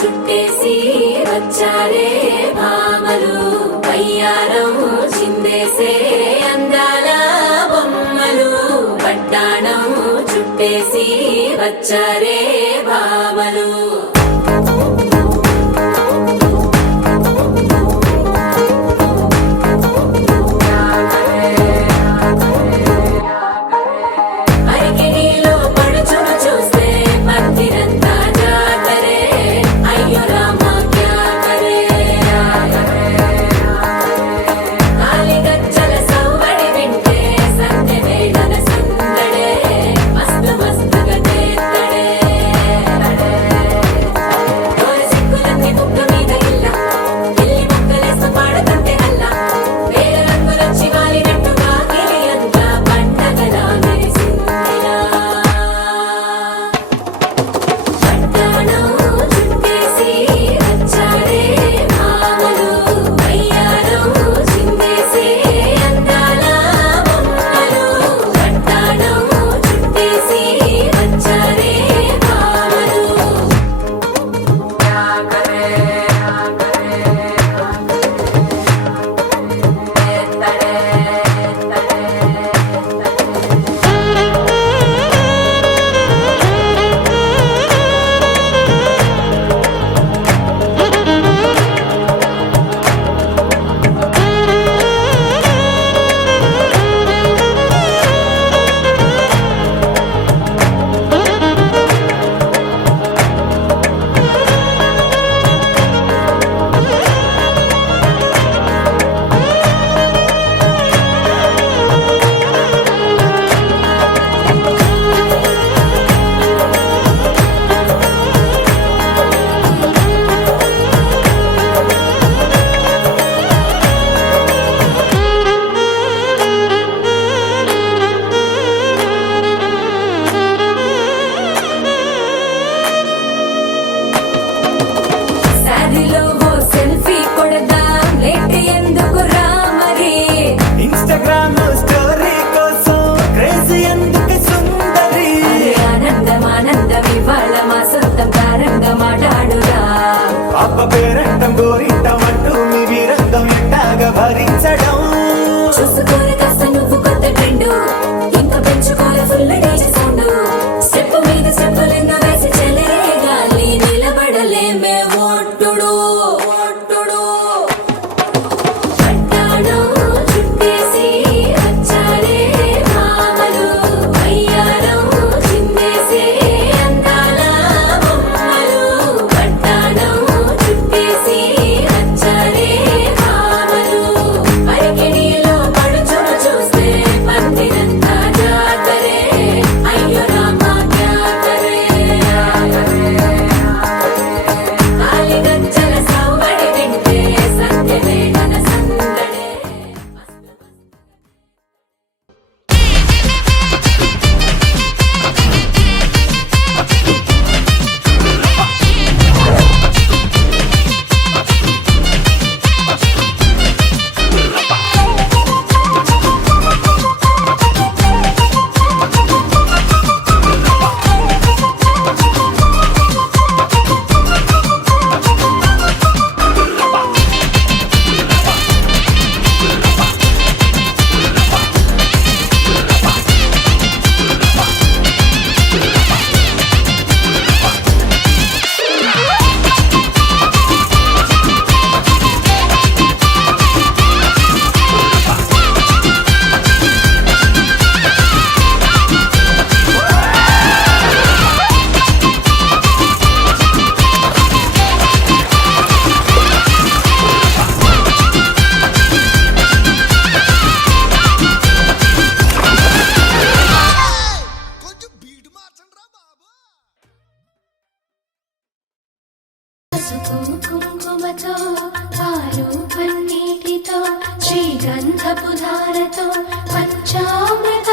చుట్టేసి వచ్చారే భామలు వయ్యారం చిందేసే అందాల బొమ్మలు పట్టాణం చుట్టేసి వచ్చారే భామలు పేరంటం గోరింటమంటూ మీ వీరంగం ఎట్టాగా భరించడం చూసుకోలే కాస్త నువ్వు కొత్త ట్రెండ్ ఇంకా పెంచుకోలే ఫుల్ డీజే సౌండ్ స్టెప్ మీద స్టెప్పులెన్నో వేసి చెలే గాలి నిలబడలేమే ఓట్టుడు ఓట్టుడు పట్టాణం చుట్టేసి వచ్చారే భామలు వయ్యారం చిందేసే అందాల బొమ్మలు పట్టాణం చుట్టేసి వచ్చారే భామలు అరికెడిలో పడుచును చూస్తే పందిరంతా జాతరే అయ్యో రామా క్యా కరే కాలి గజ్జల సవ్వడి వింటే సంధ్యవేళన సందడే పసుపు కుంకుమతో పాలు పన్నీటితో శ్రీగంధపు ధారతో పంచామృత